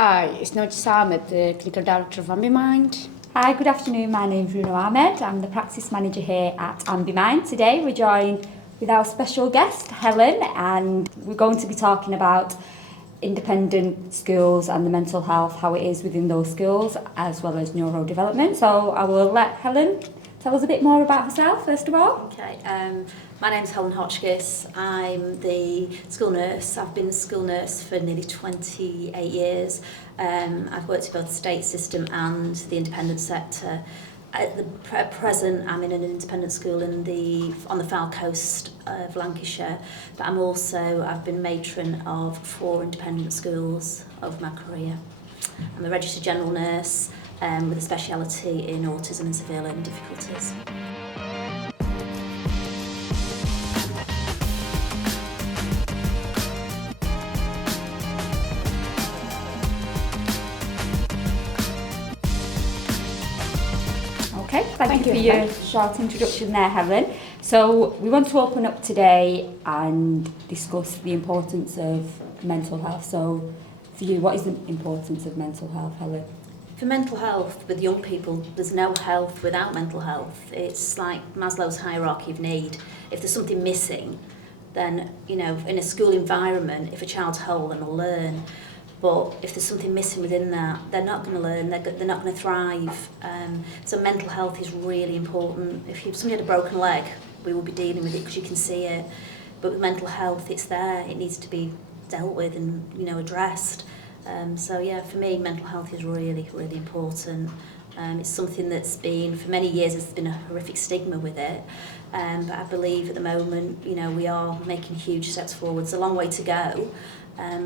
Hi, it's Nurjis the Clinical Director of Ambimind. Hi, good afternoon. My name's Runo. I'm the Practice Manager here at Ambimind. Today we're joined with our special guest, Helen, and we're going to be talking about independent schools and the mental health, how it is within those schools, as well as neurodevelopment. So I will let Helen tell us a bit more about herself, first of all. Okay, my name's Helen Hotchkiss. I'm the school nurse. I've been a school nurse for nearly 28 years. I've worked in both the state system and the independent sector. At present, I'm in an independent school on the far coast of Lancashire, but I've been matron of 4 independent schools over my career. I'm a registered general nurse with a speciality in autism and severe learning difficulties. Okay, thank you for your short introduction there, Helen. So we want to open up today and discuss the importance of mental health. So for you, what is the importance of mental health, Helen? For mental health, with young people, there's no health without mental health. It's like Maslow's hierarchy of need. If there's something missing, then, in a school environment, if a child's whole, then they'll learn. But if there's something missing within that, they're not going to learn, they're not going to thrive. So mental health is really important. If somebody had a broken leg, we will be dealing with it because you can see it. But with mental health, it's there. It needs to be dealt with and, addressed. For me, mental health is really, really important. It's something that's been, for many years, there's been a horrific stigma with it. But I believe at the moment, we are making huge steps forward. It's a long way to go.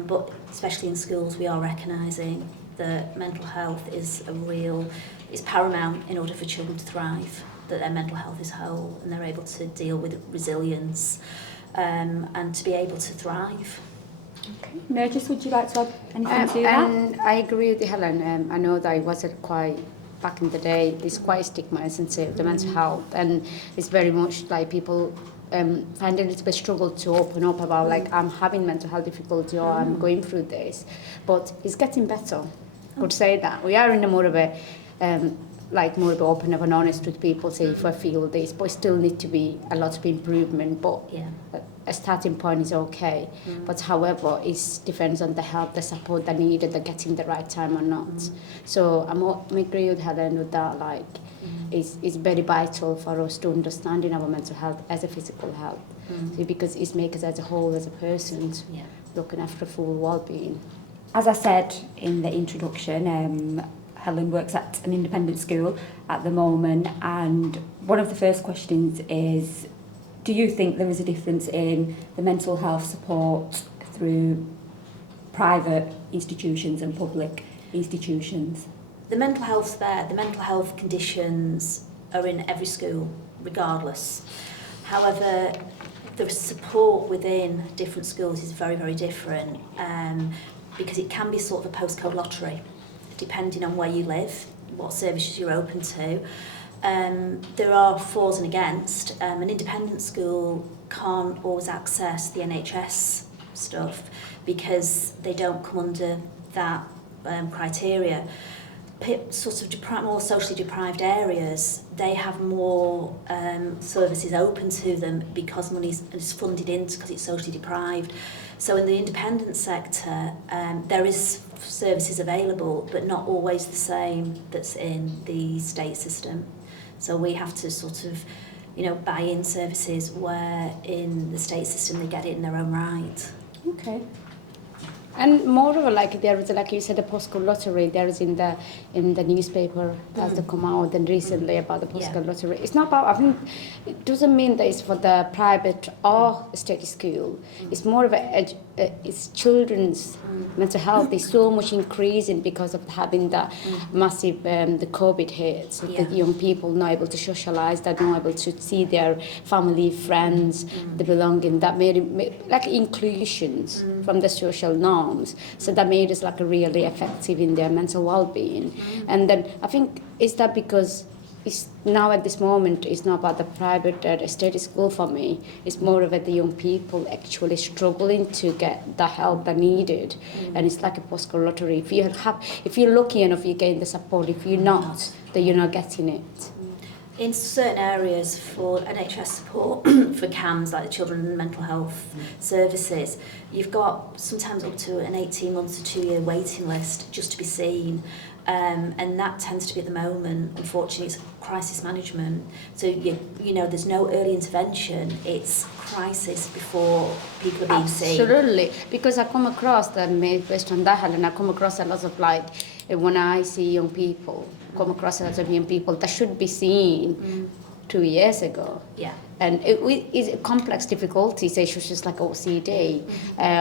But especially in schools, we are recognising that mental health is paramount in order for children to thrive, that their mental health is whole and they're able to deal with resilience and to be able to thrive. Okay. Nurjis, would you like to add anything to that? And I agree with Helen. I know that it wasn't quite, back in the day, it's quite stigma, isn't it, the mental health. And it's very much like people find it a little bit struggle to open up about I'm having mental health difficulty or I'm going through this. But it's getting better. I would say that. We are in a more of a more open up and honest with people, say if I feel this, but still need to be a lot of improvement. But a starting point is okay. But however, it depends on the help, the support they need, and they're getting the right time or not. So I agree with Helen with that. It's very vital for us to understanding our mental health as a physical health, because it makes us as a whole, as a person, looking after full well-being. As I said in the introduction, Helen works at an independent school at the moment, and one of the first questions is, do you think there is a difference in the mental health support through private institutions and public institutions? The mental health's there. The mental health conditions are in every school, regardless. However, the support within different schools is very, very different, because it can be sort of a postcode lottery, depending on where you live, what services you're open to. There are fors and against. An independent school can't always access the NHS stuff because they don't come under that criteria. Sort of more socially deprived areas, they have more services open to them because money is funded into because it's socially deprived. So in the independent sector, there is services available, but not always the same that's in the state system. So we have to sort of, buy in services where in the state system they get it in their own right. Okay. And moreover, there is, like you said, the postcode lottery. There is in the newspaper as they come out and recently about the postcode lottery. It's not about. I think it doesn't mean that it's for the private or state school. It's more of it's children's mental health is so much increasing because of having the massive the COVID hits. The young people not able to socialize, they're not able to see their family, friends, the belonging. That made inclusions from the social norm. So that made us really effective in their mental well-being. And then I think is that because it's now at this moment, it's not about the private state school for me. It's more about the young people actually struggling to get the help they needed, and it's like a postcode lottery. If you're lucky enough, you gain the support. If you're not, then you're not getting it. In certain areas for NHS support for CAMS, like the Children and Mental Health Services, you've got sometimes up to an 18 months to 2 year waiting list just to be seen. And that tends to be at the moment, unfortunately, it's crisis management. So, you know, there's no early intervention, it's crisis before people are being seen. Absolutely, because I come across them based on that, Helen, I come across a lot of when I see young people, come across a lot of young people that should be seen 2 years ago. Yeah. And it's complex difficulties, issues just like OCD,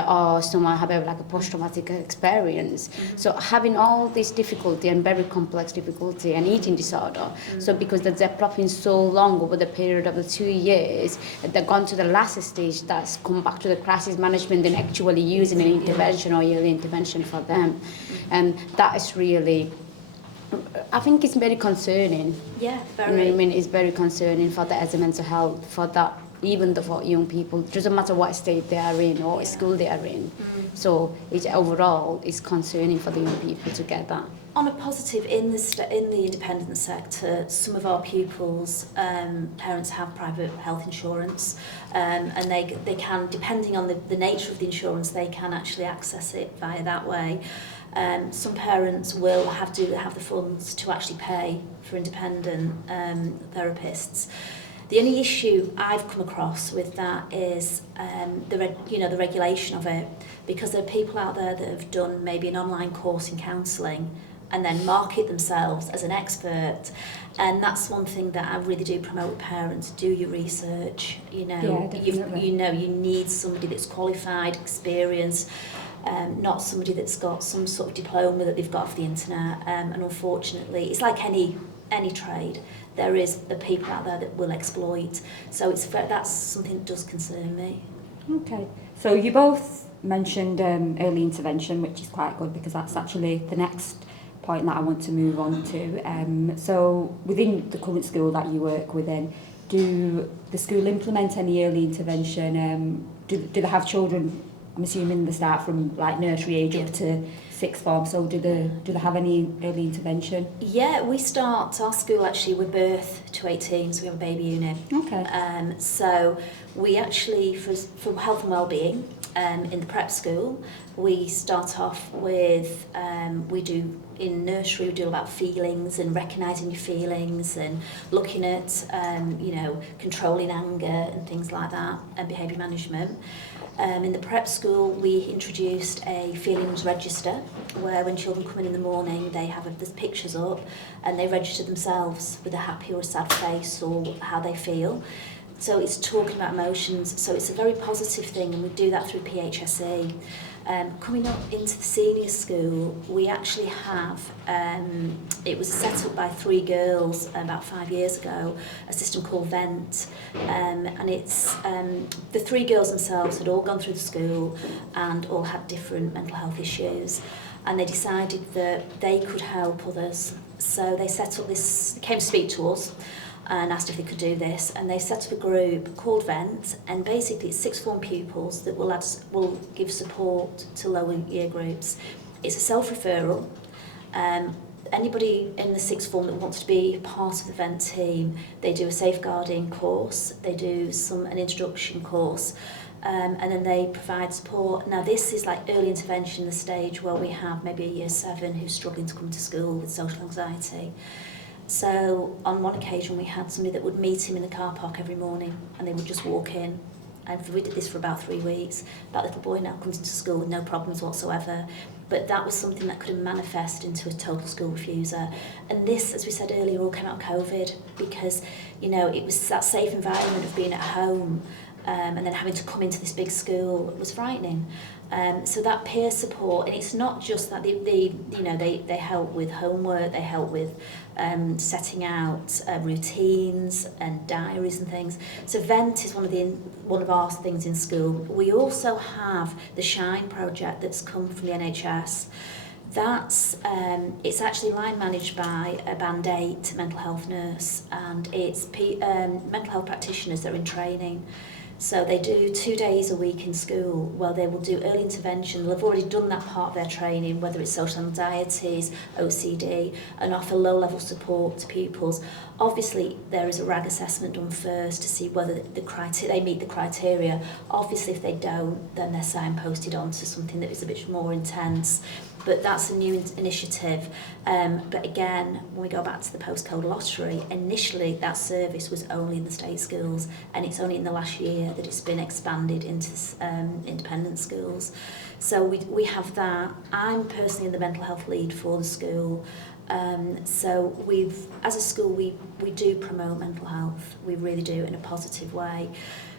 or someone have like a post-traumatic experience. So having all this difficulty and very complex difficulty and eating disorder, so because they're developing so long over the period of the 2 years, they've gone to the last stage that's come back to the crisis management and actually using an intervention or early intervention for them. And that is really, I think it's very concerning. Yeah, very. You know what I mean? It's very concerning for that as a mental health, for that, even for young people. It doesn't matter what state they are in or school they are in. So overall, it's concerning for the young people to get that. On a positive, in the independent sector, some of our pupils' parents have private health insurance, and they can, depending on the nature of the insurance, they can actually access it via that way. Some parents will have to have the funds to actually pay for independent therapists. The only issue I've come across with that is the regulation of it, because there are people out there that have done maybe an online course in counselling and then market themselves as an expert, and that's one thing that I really do promote with parents. Do your research. You need somebody that's qualified, experienced. Not somebody that's got some sort of diploma that they've got off the internet, and unfortunately it's like any trade, there is the people out there that will exploit, so that's something that does concern me. Okay, so you both mentioned early intervention, which is quite good because that's actually the next point that I want to move on to. So within the current school that you work within, do the school implement any early intervention? Do they have children, I'm assuming they start from like nursery age up to sixth form, so do they have any early intervention? Yeah, we start our school actually with birth to 18, so we have a baby unit. Okay. So we actually, for health and wellbeing, in the prep school, we start off with, in nursery we do about feelings and recognising your feelings and looking at, controlling anger and things like that, and behaviour management. In the prep school, we introduced a feelings register where when children come in the morning, they have there's pictures up and they register themselves with a happy or a sad face or how they feel. So it's talking about emotions, so it's a very positive thing, and we do that through PHSE. Coming up into the senior school, we actually have, it was set up by 3 girls about 5 years ago, a system called VENT, and it's, the 3 girls themselves had all gone through the school and all had different mental health issues, and they decided that they could help others. So they set up this, came to speak to us, and asked if they could do this, and they set up a group called VENT, and basically it's 6th form pupils that will give support to lower year groups. It's a self-referral. Anybody in the 6th form that wants to be part of the VENT team, they do a safeguarding course, they do an introduction course, and then they provide support. Now this is like early intervention, the stage where we have maybe a year 7 who's struggling to come to school with social anxiety. So on one occasion we had somebody that would meet him in the car park every morning, and they would just walk in, and we did this for about 3 weeks. That little boy now comes into school with no problems whatsoever, but that was something that could manifest into a total school refuser. And this, as we said earlier, all came out of COVID, because it was that safe environment of being at home, and then having to come into this big school was frightening. So that peer support, and it's not just that they help with homework, they help with setting out routines and diaries and things. So VENT is one of our things in school. We also have the Shine project that's come from the NHS. That's it's actually line managed by a Band 8 mental health nurse, and it's mental health practitioners that are in training. So they do 2 days a week in school where they will do early intervention. They've already done that part of their training, whether it's social anxieties, OCD, and offer low-level support to pupils. Obviously, there is a RAG assessment done first to see whether they meet the criteria. Obviously, if they don't, then they're signposted on to something that is a bit more intense. But that's a new initiative. But again, when we go back to the postcode lottery, initially that service was only in the state schools, and it's only in the last year that it's been expanded into independent schools. So we have that. I'm personally the mental health lead for the school. So as a school, we do promote mental health. We really do in a positive way.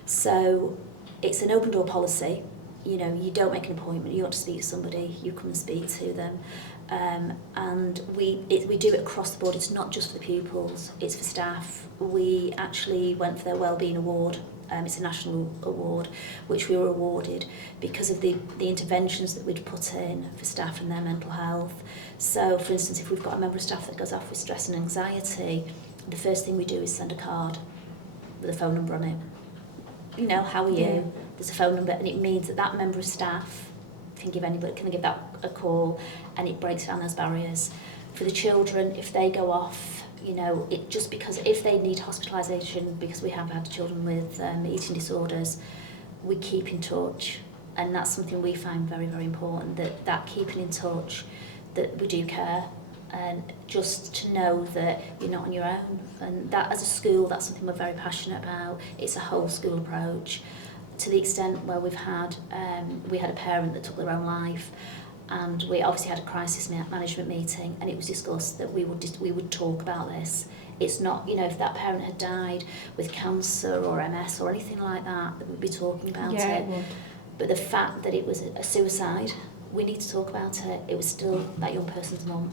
So it's an open door policy. You know, you don't make an appointment, you want to speak to somebody, you come and speak to them. And we do it across the board. It's not just for the pupils, it's for staff. We actually went for their Wellbeing Award. It's a national award, which we were awarded because of the interventions that we'd put in for staff and their mental health. So, for instance, if we've got a member of staff that goes off with stress and anxiety, the first thing we do is send a card with a phone number on it. You know, how are you? Yeah. There's a phone number, and it means that member of staff can give that a call, and it breaks down those barriers. For the children, if they go off, you know, it just because if they need hospitalisation, because we have had children with eating disorders, we keep in touch, and that's something we find very, very important, that keeping in touch, that we do care, and just to know that you're not on your own. And that, as a school, that's something we're very passionate about. It's a whole school approach, to the extent where we had a parent that took their own life, and we obviously had a crisis management meeting, and it was discussed that we would talk about this. It's not, you know, if that parent had died with cancer or MS or anything like that, that we'd be talking about it. But the fact that it was a suicide, we need to talk about it. It was still that young person's mum.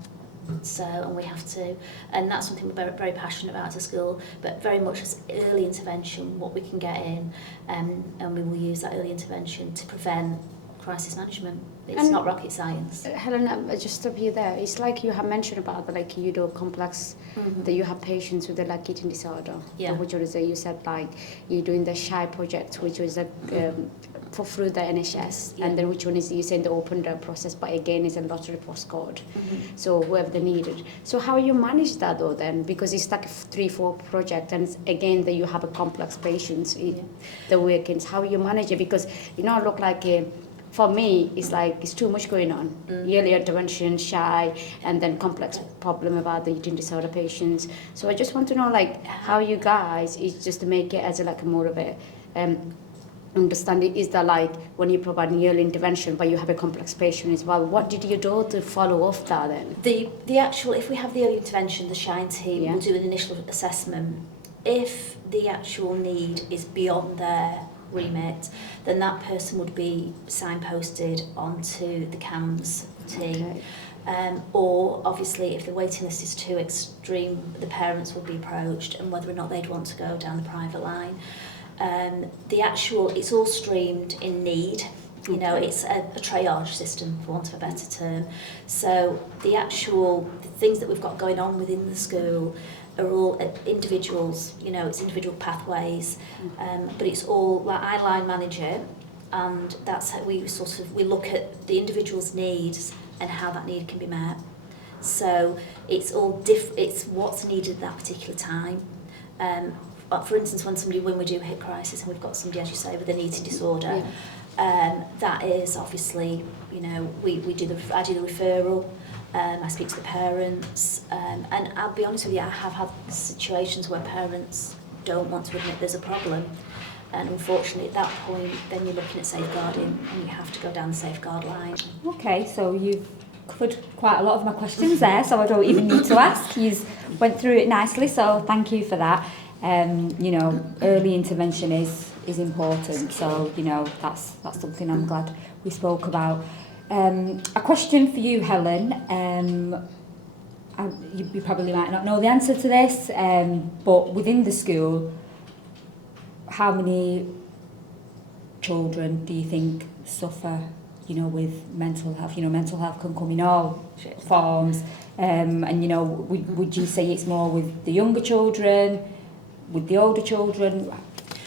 So, and we have to, and that's something we're very, very passionate about as a school, but very much as early intervention, what we can get in, and we will use that early intervention to prevent crisis management. It's not rocket science. Helen, just stop you there. It's like you have mentioned about the like you do complex, that you have patients with the like eating disorder. Yeah. Which was you said like you're doing the SHY project, which was for through the NHS, Yeah. and then which one is you saying the open door process, but again is a lottery postcode. So whoever they needed. So how you manage that though then? Because it's like a 3-4 project, and again that you have a complex patients, the weekends. How you manage it? Because you know, look like for me, it's like it's too much going on. Yearly intervention, SHY, and then complex problem about the eating disorder patients. So I just want to know, like, how you guys is just to make it as a, like a more of a understanding. Is that like when you provide yearly intervention, but you have a complex patient as well? What did you do to follow off that then? The actual, if we have the early intervention, the SHINE team will do an initial assessment. If the actual need is beyond their remit, then that person would be signposted onto the CAMS team. Or obviously if the waiting list is too extreme, the parents would be approached, and whether or not they'd want to go down the private line. It's all streamed in need. You know, it's a triage system, for want of a better term. So the things that we've got going on within the school are all individuals, you know, it's individual pathways, but it's all, like, I line manage it, and that's how we look at the individual's needs and how that need can be met. So it's all it's what's needed at that particular time. But for instance, when we do hit crisis and we've got somebody, as you say, with an eating disorder, that is obviously, you know, I do the referral. I speak to the parents, and I'll be honest with you, I have had situations where parents don't want to admit there's a problem, and unfortunately at that point then you're looking at safeguarding, and you have to go down the safeguard line. Okay, so you've covered quite a lot of my questions there, so I don't even need to ask. You went through it nicely, so thank you for that. You know, early intervention is important, so you know that's something I'm glad we spoke about. A question for you, Helen. You probably might not know the answer to this, but within the school, how many children do you think suffer with mental health? Mental health can come in all forms. And, would you say it's more with the younger children, with the older children?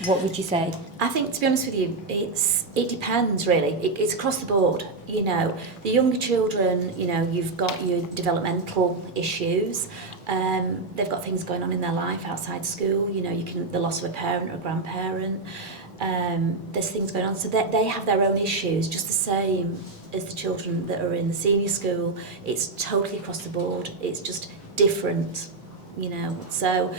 What would you say? I think, to be honest with you, it depends really. It's across the board. The younger children, you've got your developmental issues. They've got things going on in their life outside school. The loss of a parent or a grandparent. There's things going on, so they have their own issues, just the same as the children that are in the senior school. It's totally across the board. It's just different, So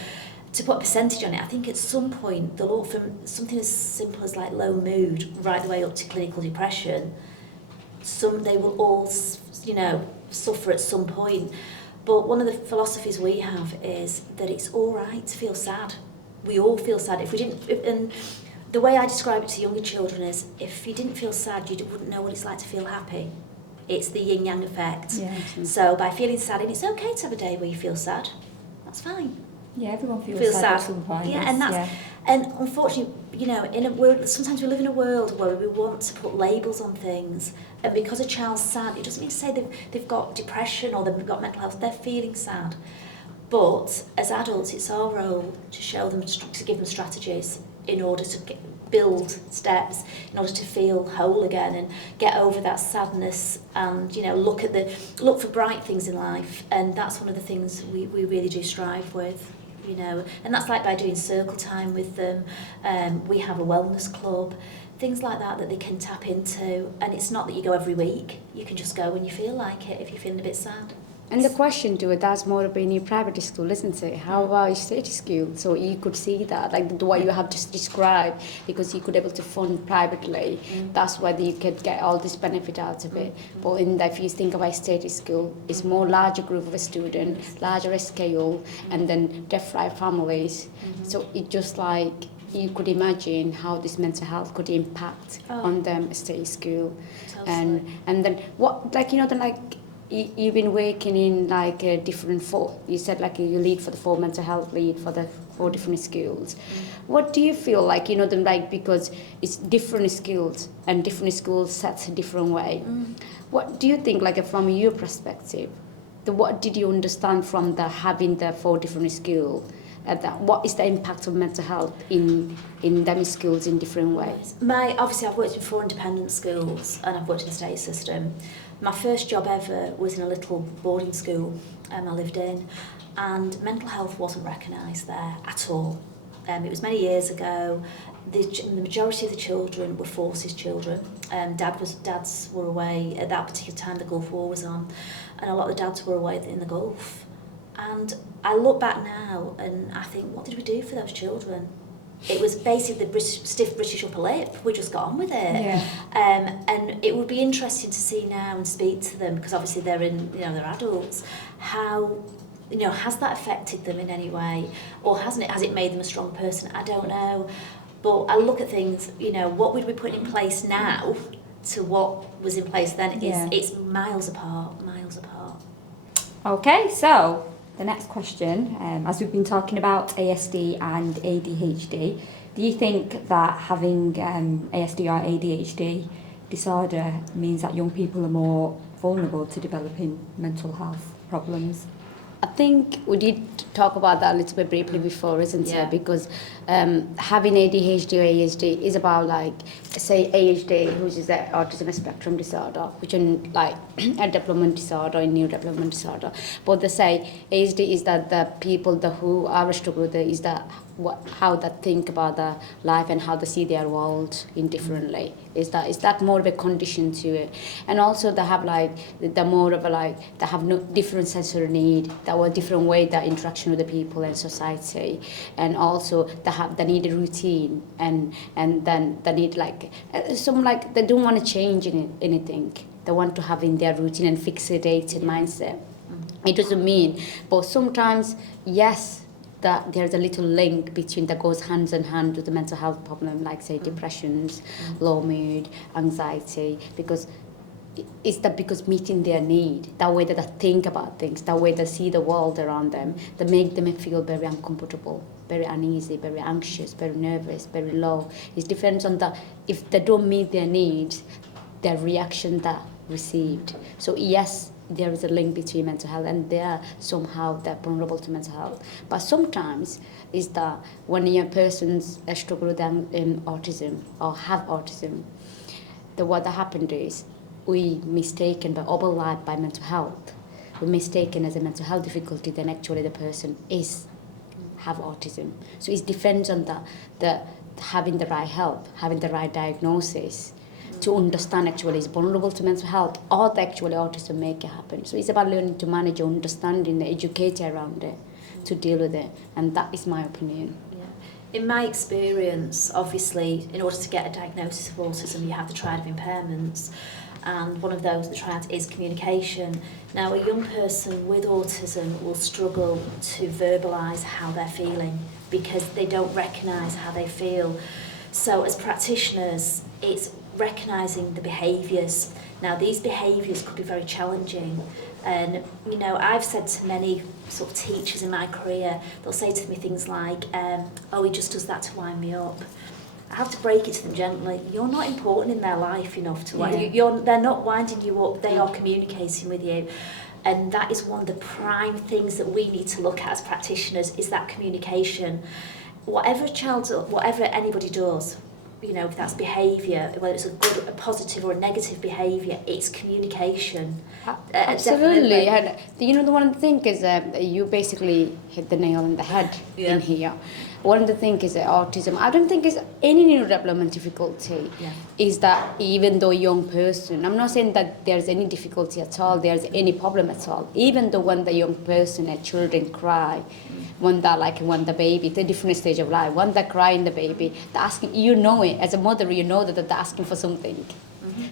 to put a percentage on it, I think at some point they'll all, from something as simple as like low mood right the way up to clinical depression, they will all, suffer at some point. But one of the philosophies we have is that it's all right to feel sad. We all feel sad. And the way I describe it to younger children is, if you didn't feel sad, you wouldn't know what it's like to feel happy. It's the yin-yang effect. Yeah. So by feeling sad, and it's okay to have a day where you feel sad, that's fine. Yeah, everyone feels sad at some point. Yeah, and unfortunately, in a world, sometimes we live in a world where we want to put labels on things, and because a child's sad, it doesn't mean to say they've got depression or they've got mental health. They're feeling sad, but as adults, it's our role to show them, to give them strategies in order to build steps in order to feel whole again and get over that sadness, and look for bright things in life. And that's one of the things we really do strive with. And that's like by doing circle time with them. We have a wellness club, things like that they can tap into. And it's not that you go every week. You can just go when you feel like it, if you're feeling a bit sad. And the question to it, that's more about in your private school, isn't it? How about your state school? So you could see that, like what you have just described, because you could able to fund privately. That's why you could get all this benefit out of it. But if you think about state school, it's more larger group of students, larger scale, and then deprived families. So it just like, you could imagine how this mental health could impact on them state school. Totally. And then what, you've been working in you said you lead for the 4 mental health lead for the 4 different schools. What do you feel like, because it's different skills and different schools set a different way. What do you think, from your perspective, what did you understand from having the 4 different schools? What is the impact of mental health in them schools in different ways? Obviously I've worked in 4 independent schools and I've worked in the state system. My first job ever was in a little boarding school I lived in, and mental health wasn't recognised there at all. It was many years ago. The majority of the children were forces children. Dads were away at that particular time. The Gulf War was on, and a lot of the dads were away in the Gulf. And I look back now and I think, what did we do for those children? It was basically the stiff British upper lip. We just got on with it. Yeah. And it would be interesting to see now and speak to them, because obviously they're they're adults. How, has that affected them in any way, or hasn't it? Has it made them a strong person? I don't know. But I look at things, what would we put in place now to what was in place then? It's miles apart. Okay, so the next question, as we've been talking about ASD and ADHD, do you think that having ASD or ADHD disorder means that young people are more vulnerable to developing mental health problems? I think we did talk about that a little bit briefly before, isn't it? Because having ADHD or ASD is about say ADHD, which is the autism spectrum disorder, which is a development disorder, a neurodevelopment disorder. But they say ASD is that the people who are restricted is that how they think about their life and how they see their world indifferently. Is that more of a condition to it? And also they have the more of they have no different sensory need, that were different way that interaction with the people and society, and also they need a routine, and then they need they don't want to change anything. They want to have in their routine and fixated mindset. It doesn't mean, but sometimes yes, that there's a little link between that goes hand in hand with the mental health problem, like say depressions, low mood, anxiety, because because meeting their need, that way that they think about things, that way they see the world around them, that make them feel very uncomfortable, very uneasy, very anxious, very nervous, very low. It depends on if they don't meet their needs, their reaction that received. So yes, there is a link between mental health and they are somehow they're vulnerable to mental health. But sometimes is that when a person's struggle with autism or have autism, what happened is we mistaken by overlap by mental health. We're mistaken as a mental health difficulty, then actually the person is have autism. So it depends on the having the right help, having the right diagnosis to understand actually is vulnerable to mental health or the actually autism make it happen. So it's about learning to manage, understanding, educate around it to deal with it, and that is my opinion. In my experience, obviously, in order to get a diagnosis of autism, you have the triad of impairments, and one of those, the triad, is communication. Now, a young person with autism will struggle to verbalise how they're feeling because they don't recognise how they feel. So as practitioners, it's recognising the behaviours. Now, these behaviours could be very challenging. And, you know, I've said to many sort of teachers in my career, they'll say to me things like, oh, he just does that to wind me up. I have to break it to them gently. You're not important in their life enough to they're not winding you up, they are communicating with you. And that is one of the prime things that we need to look at as practitioners, is that communication. Whatever anybody does, you know, if that's behaviour, whether it's a positive or a negative behaviour, it's communication. Absolutely. And you know, the one thing is you basically hit the nail on the head in here. One of the things is autism. I don't think it's any neurodevelopment difficulty. Is that even though a young person, I'm not saying that there's any difficulty at all, there's any problem at all. Even though when the young person and children cry, when the baby, it's a different stage of life. When they're crying, the baby, they're asking, you know it, as a mother, you know that they're asking for something.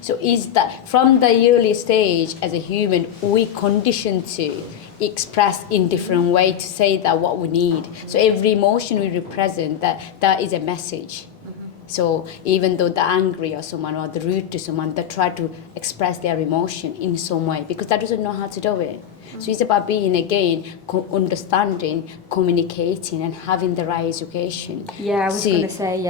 So is that from the early stage as a human, we conditioned to express in different way to say that what we need. So every emotion we represent, that is a message. So even though they're angry or someone or they're rude to someone, they try to express their emotion in some way because they doesn't know how to do it. So it's about being, again, understanding, communicating and having the right education. Yeah, I was going to say,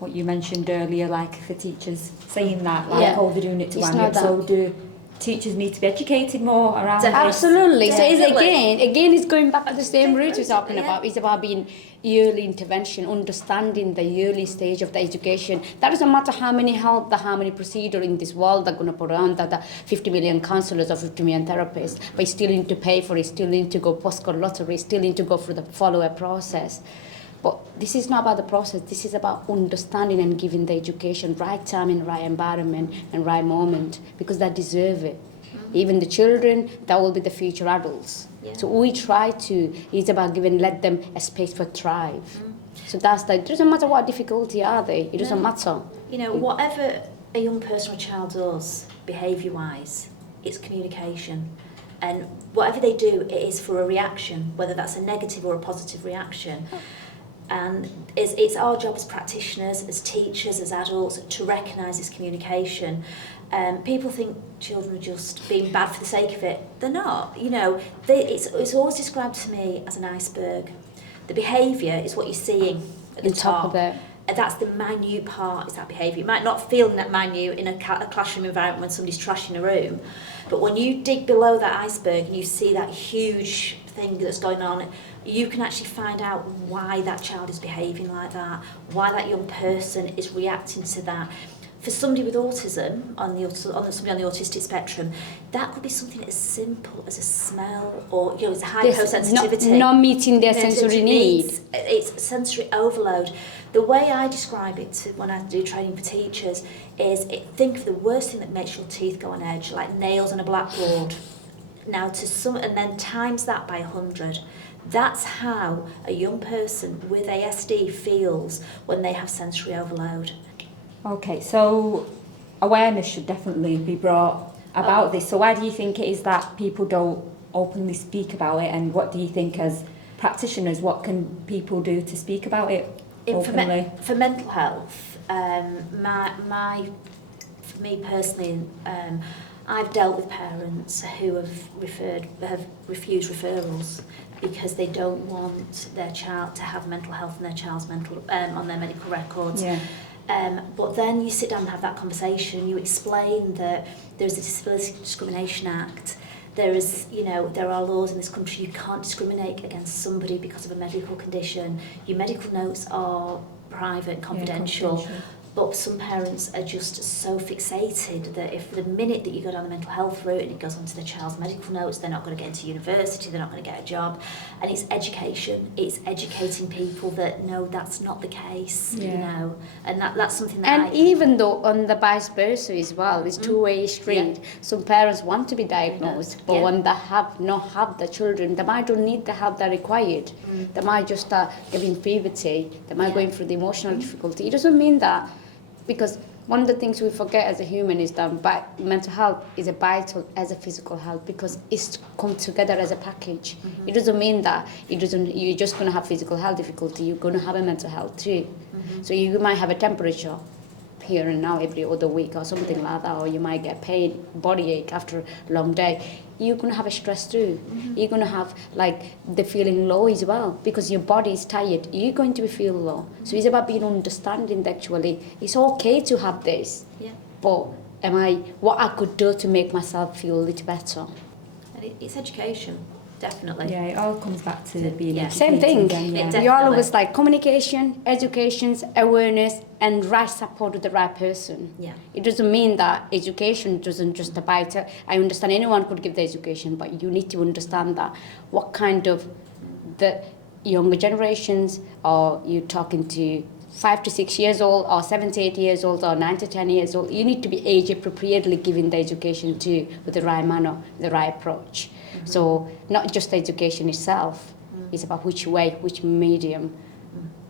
what you mentioned earlier, like for teachers saying that, oh, they're doing it to wind me up. So do teachers need to be educated more around this? Absolutely. So it's again, it's going back to the same route we're talking about. It's about being early intervention, understanding the early stage of the education. That doesn't matter how many procedure in this world they're going to put on, that the 50 million counsellors or 50 million therapists, but you still need to pay for it, still need to go postcode lottery, still need to go through the follow-up process. But this is not about the process, this is about understanding and giving the education right time and right environment and right moment, because they deserve it. Even the children, that will be the future adults. So we try to, it's about let them a space for thrive. So it doesn't matter what difficulty are they, it doesn't matter. You know, whatever a young person or child does, behaviour-wise, it's communication. And whatever they do, it is for a reaction, whether that's a negative or a positive reaction. And it's our job as practitioners, as teachers, as adults, to recognise this communication. People think children are just being bad for the sake of it. They're not. You know, it's always described to me as an iceberg. The behaviour is what you're seeing at the top of it. And that's the minute part, is that behaviour. You might not feel that minute in a classroom environment when somebody's trashing a room, but when you dig below that iceberg and you see that huge thing that's going on, you can actually find out why that child is behaving like that, why that young person is reacting to that. For somebody with autism, somebody on the autistic spectrum, that could be something as simple as a smell, or it's hypersensitivity. Not meeting their sensory needs. It's sensory overload. The way I describe it when I do training for teachers is, think of the worst thing that makes your teeth go on edge, like nails on a blackboard. Now and then times that by 100. That's how a young person with ASD feels when they have sensory overload. Okay, so awareness should definitely be brought about this. So why do you think it is that people don't openly speak about it, and what do you think as practitioners, what can people do to speak about it openly? For mental health, for me personally, I've dealt with parents who have refused referrals because they don't want their child to have mental health and their child's on their medical records. But then you sit down and have that conversation, you explain that there's a Disability Discrimination Act, there are laws in this country, you can't discriminate against somebody because of a medical condition, your medical notes are private, confidential. But some parents are just so fixated that if the minute that you go down the mental health route and it goes onto the child's medical notes, they're not going to get into university, they're not going to get a job. And it's education, it's educating people that no, that's not the case, and that's something that And even though on the vice versa as well, it's two-way street. Some parents want to be diagnosed, but when they have the children, they might don't need the help they're required. They might just start giving puberty, they might going through the emotional difficulty. It doesn't mean that, because one of the things we forget as a human is that mental health is as vital as a physical health, because it's come together as a package. It doesn't mean that you're just going to have physical health difficulty, you're going to have a mental health too. So you might have a temperature here and now every other week or something like that, or you might get pain, body ache after a long day. You're going to have a stress too. You're going to have the feeling low as well, because your body is tired. You're going to feel low. So it's about being understanding that actually it's okay to have this, but what I could do to make myself feel a little better. And it's education. Definitely. Yeah, it all comes back to being educated. Same thing. Then, You always communication, education, awareness, and right support to the right person. Yeah. It doesn't mean that education doesn't just about it. I understand anyone could give the education, but you need to understand that what kind of the younger generations, or you talking to 5 to 6 years old, or 7 to 8 years old, or 9 to 10 years old, you need to be age appropriately giving the education to with the right manner, the right approach. So not just the education itself, it's about which way, which medium,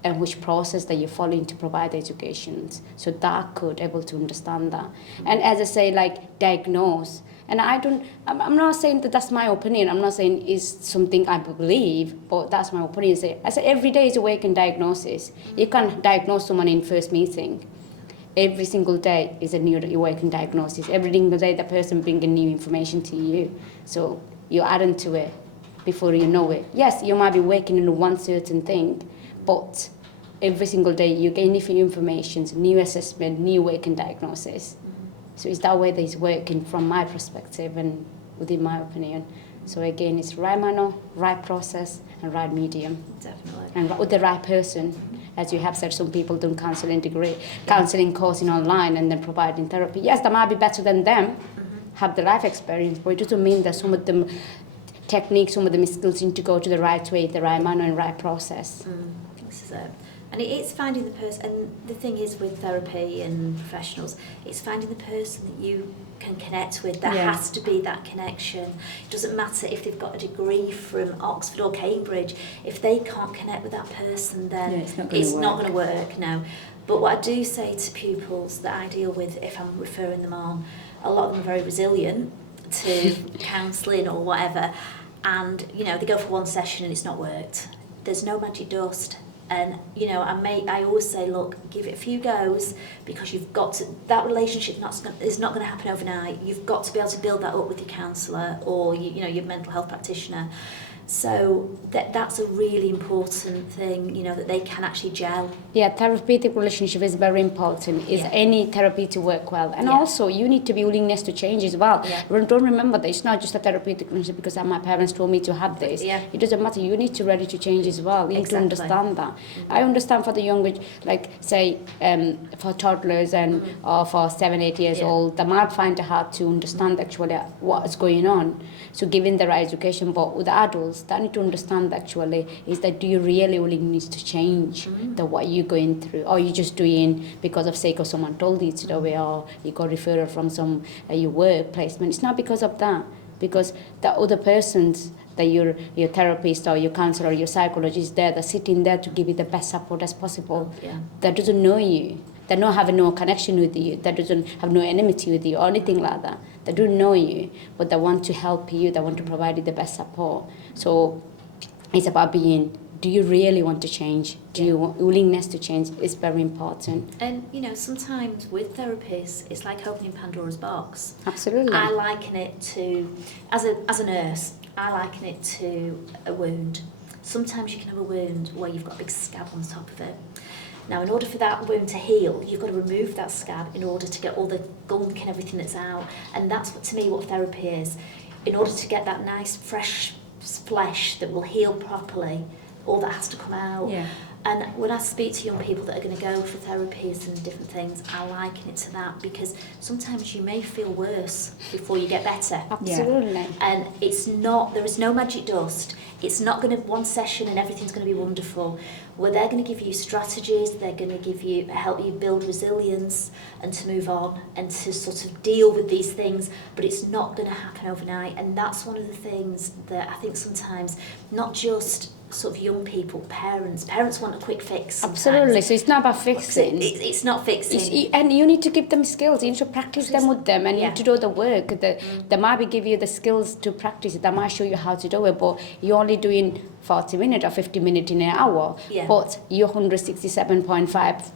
and which process that you're following to provide the education. So that could able to understand that. And as I say, diagnose. And I'm not saying that that's my opinion. I'm not saying it's something I believe, but that's my opinion. I say every day is a waking diagnosis. You can't diagnose someone in first meeting. Every single day is a new awakened diagnosis. Every single day the person bringing new information to you. So you add into it before you know it. Yes, you might be waking in one certain thing, but every single day you gain new information, new assessment, new awakened diagnosis. So it's that way that it's working from my perspective and within my opinion. So again, it's right manner, right process, and right medium. Definitely. And with the right person. As you have said, some people do counselling course online and then providing therapy. Yes, that might be better than them, have the life experience, but it doesn't mean that some of them techniques, some of them skills need to go to the right way, the right manner and right process. This is it. And it's finding the person, and the thing is with therapy and professionals, it's finding the person that you can connect with. There has to be that connection. It doesn't matter if they've got a degree from Oxford or Cambridge. If they can't connect with that person, then it's not going to work, no. But what I do say to pupils that I deal with, if I'm referring them on, a lot of them are very resilient to counselling or whatever, and they go for one session and it's not worked. There's no magic dust. And I always say, look, give it a few goes, because you've got to, that relationship is not going to happen overnight. You've got to be able to build that up with your counsellor or your mental health practitioner. So that's a really important thing, that they can actually gel. Yeah, therapeutic relationship is very important. Is any therapy to work well. And also, you need to be willingness to change as well. Don't remember that it's not just a therapeutic relationship because my parents told me to have this. It doesn't matter. You need to ready to change as well. You need to understand that. I understand for the younger, say, for toddlers and or for 7, 8 years old, they might find it hard to understand actually what is going on. So giving the right education, but with the adults, that need to understand actually is that do you really need to change the what you're going through, or you just doing because of sake of someone told you to do it, or you got referral from some your work placement. It's not because of that, because the other persons that your therapist or your counselor or your psychologist there, they're sitting there to give you the best support as possible. That doesn't know you. They don't have no connection with you. That doesn't have no enmity with you or anything like that. They don't know you, but they want to help you. They want to provide you the best support. So it's about do you really want to change? Do you want willingness to change? It's very important. And, sometimes with therapists, it's like opening Pandora's box. Absolutely. I liken it to, as a nurse, I liken it to a wound. Sometimes you can have a wound where you've got a big scab on the top of it. Now, in order for that wound to heal, you've got to remove that scab in order to get all the gunk and everything that's out. And that's what, to me, what therapy is. In order to get that nice, fresh flesh that will heal properly, all that has to come out. Yeah. And when I speak to young people that are going to go for therapies and different things, I liken it to that, because sometimes you may feel worse before you get better. Absolutely. And it's not, there is no magic dust. It's not going to one session and everything's going to be wonderful. Well, they're going to give you strategies, they're going to help you build resilience and to move on and to sort of deal with these things, but it's not going to happen overnight. And that's one of the things that I think sometimes, not just sort of young people, parents want a quick fix sometimes. Absolutely. So it's not about fixing. It's not fixing. And you need to give them skills. You need to practice them with them, and you need to do the work. They might give you the skills to practice it. They might show you how to do it, but you're only doing 40 minutes or 50 minutes in an hour. Yeah. But you're 167.5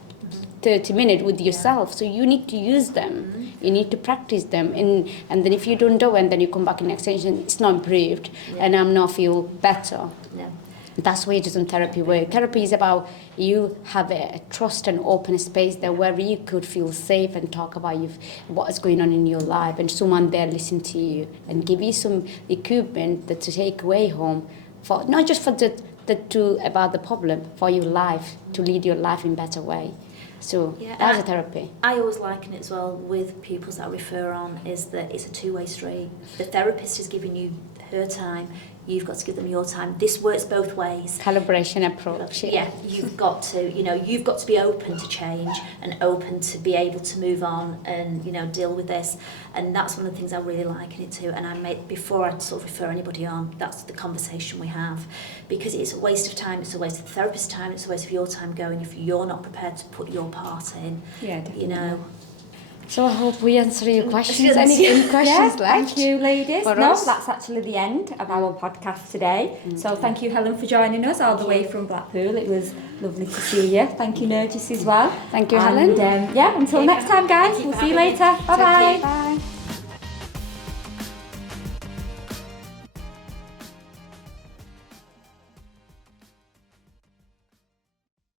30 minutes with yourself. So you need to use them. You need to practice them. And then if you don't do it, and then you come back in extension, it's not improved, and I'm not feel better. No. That's where just therapy work. Therapy is about you have a trust and open space there where you could feel safe and talk about what is going on in your life, and someone there listen to you and give you some equipment that to take away home, for not just for about the problem, for your life, to lead your life in a better way. So that's a therapy. I always liken it as well with pupils that I refer on, is that it's a two-way street. The therapist is giving you her time, you've got to give them your time. This works both ways. Calibration approach. Yeah, you've got to be open to change and open to be able to move on and, deal with this. And that's one of the things I really liken it to. And before I sort of refer anybody on, that's the conversation we have. Because it's a waste of time, it's a waste of the therapist's time, it's a waste of your time going if you're not prepared to put your part in. Yeah, definitely. So I hope we answer your questions. Any questions left? Thank you, ladies. Us? That's actually the end of our podcast today. So thank you, Helen, for joining us all the way from Blackpool. It was lovely to see you. Thank you, Nurjis, as well. Thank you, Helen. And until next time, guys. We'll see you later. Bye-bye. Bye.